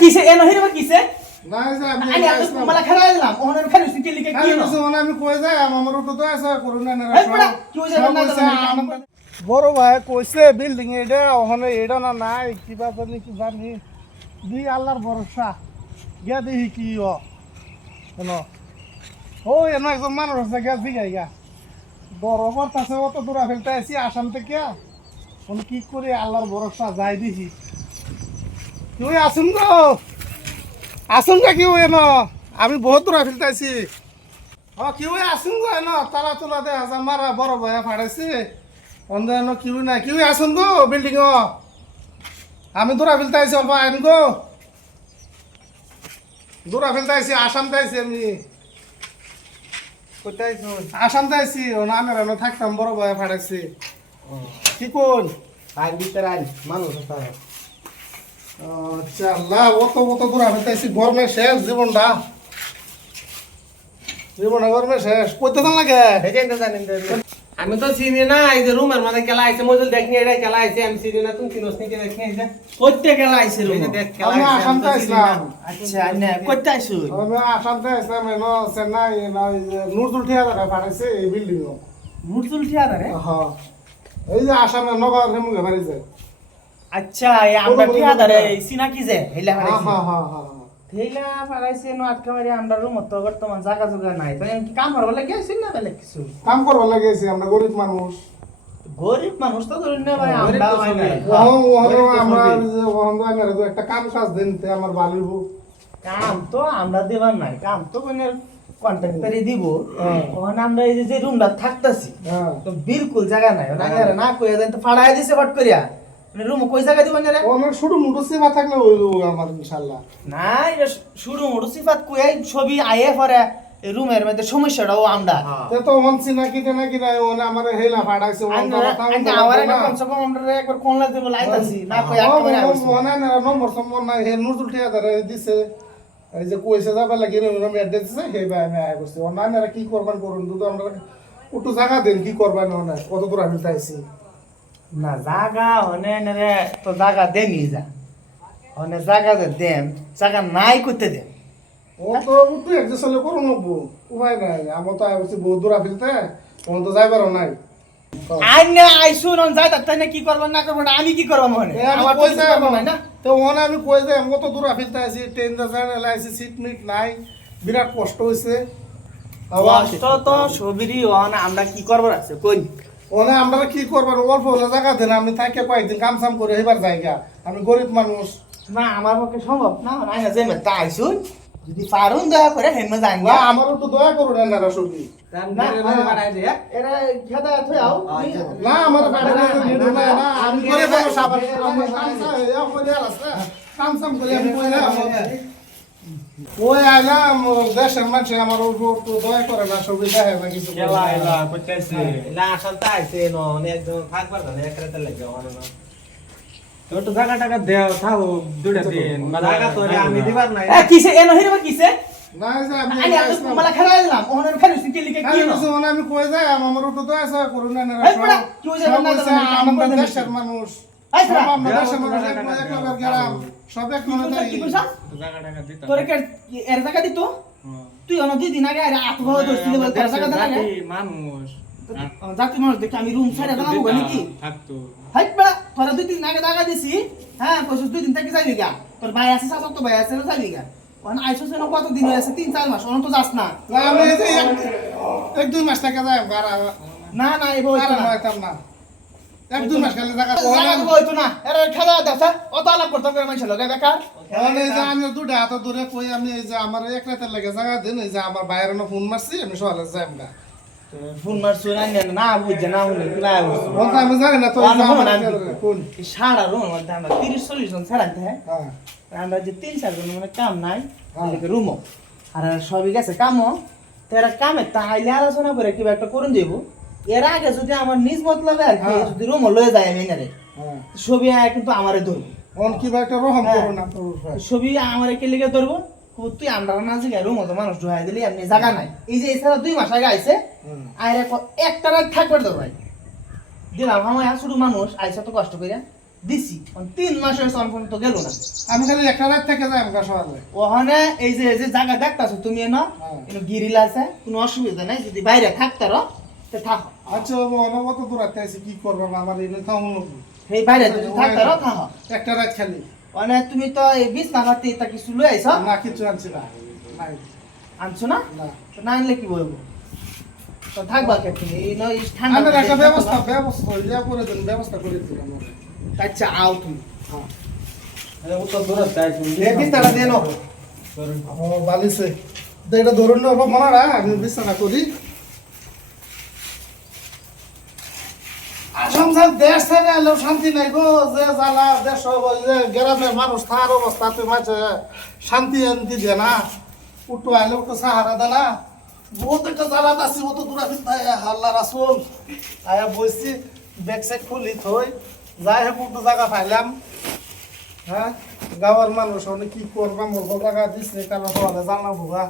কিসে এনো হিরবা কিসে না যে আমি মালা খেলা দিলাম ওহনের খালি সিটি লিখে কি না আমি কই যাই আমার তো তো আছে করুন না কি হইছে না বড় ভাই কইছে বিল্ডিং এটা ওখানে এটা না নাই কিবা জানি কি জানি দি আল্লাহর ভরসা গিয়া দেখি কি হলো ও এনো একজন মানুষ আছে গিয়া দিগাই গা বড় করতেছে অত দূরা ফেলতে আসি আসাম থেকে কি করে আল্লাহর ভরসা যাই দেখি তুই আসুন গো আসুন গা কি এনো আমি বহুত দূরা ফেলতে আসি কি আসুন গো এনো তালা তোলা দে হাজার মারা বড় ভাই ফাড়াইছে অন্ধ কিউ নাই কিউ আসুন গো বিল্ডিং আমি দূরা ফেলতে আইছি অল্প আইন গো দূরা ফেলতে আইছি আসামতে আইছি আমি কোথায় আসামতে আইছি আমি রানো থাকতাম বড় ভাই ফাড়াইছি কি কোন আইন ভিতরে আইন মানুষ আছে আচ্ছা আল্লাহ অত দূরা ফেলতে আইছি গরমে শেষ জীবনটা গরমে শেষ কইতে লাগে জানেন আমি তো চিনি না এই যে রুমের মধ্যে খেলা আইছে মজুল দেখনি এটা খেলা আইছে আমি চিনি না তুমি চিনোস নি দেখনি আইছে কইতে খেলা আইছে রুমে দেখ খেলা আমি আসামতে আইছিলাম আচ্ছা না কইতে আইছো আমি আসামতে আইছিলাম এনো চেন্নাই না নুরজুল ঠিকাদারে ফাড়াইছে এই বিল্ডিং মুরতুল ঠিকাদারে হ্যাঁ এই যে আসামে নগর হেমুগে বাড়ি যায় আচ্ছা এই আমরা ঠিকাদারে সিনা কি যে হেলা হারাইছে হ্যাঁ হেলা হারাইছে নো আটকা মারি আমরা রুম তো বর্তমান জায়গা জুগা নাই তো কি কাম করব লাগে গেছিস না বলে কিছু কাম করবার লাগেছি আমরা গরিব মানুষ তো ধরুন না ভাই আমরা হয় না আমরা একটা কাম কাজ দিনতে আমার বালিব কাম তো আমরা দেবার নাই কাম তো মানে কন্ট্রাক্টরে দিব ওখানে আমরা এই যে রুমটা থাকতাছি তো বিলকুল জায়গা নাই না কইয়া দেন তো ফাড়াই দিছে বাট করিয়া মানে রুম কই জায়গা দিবেন রে অনেক শুরু মুটো সেবা থাকলে হইলো আমার ইনশাআল্লাহ না এটা শুরু মুটো সিফাত কই ছবি আইয়ে পরে রুমের মধ্যে সমস্যাটাও আমরা তে তো অনছি নাকি নাই ওনা আমার হেলা ফাড়াইছে আমরা আমার একটা কমসে কম আমরা একবার কোন লাগতে লাইতাছি না কই আটকে মারি মনে না নম্বর সম্বন্ধ নাই হে নুরুল ঠিকাদার দিছে এই যে কইছে যাবার লাগি আমি অ্যাড্রেস দিছে হে ভাই আমি আই বসছি অন্যান্যরা কি করবেন করুন দুটো আমরা একটু জায়গা দেন কি করবেন না কত দূর আমি তাইছি না জায়গা হনে রে তো জায়গা দেনি যা হনে জায়গা দেন জায়গা নাই করতে দেন ও তো একটু অ্যাডজাস্ট হলে করুন উপায় নাই আমার তো আইছি বহুত দূর ফেলতে ওন তো যাইবারও নাই আইনে আইসুন অন যাই তাই না কি করব না করব না আমি কি করব মনে আমার কই যাই না তো ওনে আমি কই যাই আমি তো দূর ফেলতে আইছি ট্রেন জার্নাল আইছি সিট মিট নাই বিরাট কষ্ট হইছে কষ্ট তো সবিরই হন আমরা কি করব আছে কই ওনে আমরা কি করবার অল্প হলে জায়গা দেন আমি থাকে কয়েকদিন কাম সাম করে এবার জায়গা আমি গরিব মানুষ না আমার পক্ষে সম্ভব না না যে মে তা আইসুন যদি পারুন দয়া করে হেমে যান না আমারও তো দয়া করুন না সবই না এরা খেদা থই আও না আমার বাড়ি নিডু না না আমি করে বলো সাবান কাম সাম করে আমি কইলা ওই আইলাম দেশের মানুষ আমার তো দয়া করে না সবই দেখে না কিছু এলা কইতেছে না আসলতে আইছে নো একদম থাকবার না এক রাতে লাগে না তো জায়গা টাকা দেও থাও দুটা দিন জায়গা তো আমি দিবার নাই কিসে এনো হিরবা কিসে না যে আমি মালা খেলা দিলাম ওহনের খালি সিটি লিখে কি না আমি কই যাই আমার তো দয়া আছে করুন না কি হইছে না আমরা দেশের মানুষ আমরা দেশের মানুষ একবার গেলাম সব এক মনে তাই জায়গা টাকা দিতা তোরে কে এর জায়গা দিত তুই অন দুই দিন আগে আরে আত্মভাব দর্শিলে বল তোর জায়গা দেনা মানুষ জাতি মানুষ দেখি আমি রুম ছাড়া দাঁড়াবো নাকি থাকতো হাইট বড়া তোরা দুই দিন আগে জায়গা দিছি হ্যাঁ কইছস দুই দিন থেকে যাইবি গা তোর ভাই আছে সাসব তো ভাই আছে না যাইবি গা কোন আইছস না কত দিন হইছে 3-4 মাস অন তো যাস না আমি এই যে এক দুই মাস থেকে যাই না না এই বই না না এক দুই মাস খালি জায়গা হইতো না এর খেলা দাও অত আলাপ করতে হবে মানুষ লগে বেকার এই যে আমি দুটা হাত দূরে কই আমি এই যে আমার এক রাতের লাগে জায়গা দেন এই যে আমার বাইরে ফোন মারছি আমি সকালে যাইম গা ফোন মারছো না বুঝছে না হলে কি না বলতে আমি জানি না তো কোন সারা রুম মধ্যে আমরা 30-40 জন ছাড়াতে হ্যাঁ আমরা যে 3-4 জন মানে কাম নাই রুম আর সবই গেছে কামও তেরা কামে তাইলে আলোচনা করে কিবা একটা করুন যাইব এর আগে যদি আমার নিজ মতলবে আর কি যদি রুম লয়ে যায় আমি এনে ছবি কিন্তু আমারে ধরবো অন কিবা একটা রহম করো না ছবি আমারে কে লিগে ধরবো তুই আমরা না যে রুম মতো মানুষ ঢুকাই দিলি এমনি জায়গা নাই এই যে এছাড়া 2 মাস আগে আইছে আইরে একটা রাত থাকবে তো ভাই দিলাম আমার শুধু মানুষ আইসা তো কষ্ট কইরা দিছি 3 মাস হয়েছে অনপন তো গেল না আমি খালি একটা রাত থেকে যাই আমার সকালে। ওখানে এই যে জায়গা দেখতাছো তুমি না হ্যাঁ। এনো গিরিল আছে কোনো অসুবিধা নাই যদি বাইরে থাকতারো তে থাকো আচ্ছা অনবত দূর রাখতে আছে কি করবো আমার এনে থামো এই বাইরে যদি থাকতারো থাকো একটা রাত খালি মানে তুমি তো এই বিছনাপাতি তা কিছু লই আইছো না কিছু আনছি না নাই আনছো না না তো না আনলে কি বলবো তো থাকবা কে তুমি এই নয় ঠান্ডা আমার একটা ব্যবস্থা ইয়া করে দিন ব্যবস্থা করে দিন আমার আচ্ছা আও তুমি হ্যাঁ ও তো দূরে তাই এই বিছনাটা দিয়ে নাও ও বালিছে তো এটা ধরুন না মনে না আমি বিছানা করি সংসার দেশ থেকে এলেও শান্তি নাই গো যে জ্বালা দেশ ওই যে গ্রামের মানুষ তার অবস্থা তুই মাঝে শান্তি আনতি দে না উঠো আইলেও তো সাহারা দে না বহুত একটা জ্বালাত আছি অত দূরা কিন্তু হাল্লা রাসুল আয়া বসছি ব্যাগ স্যাগ খুলি থই যাই হোক একটু জায়গা পাইলাম হ্যাঁ গাঁয়ের মানুষ অনেক কি করবাম জায়গা দিচ্ছে কারণ হলে জানা ভোগা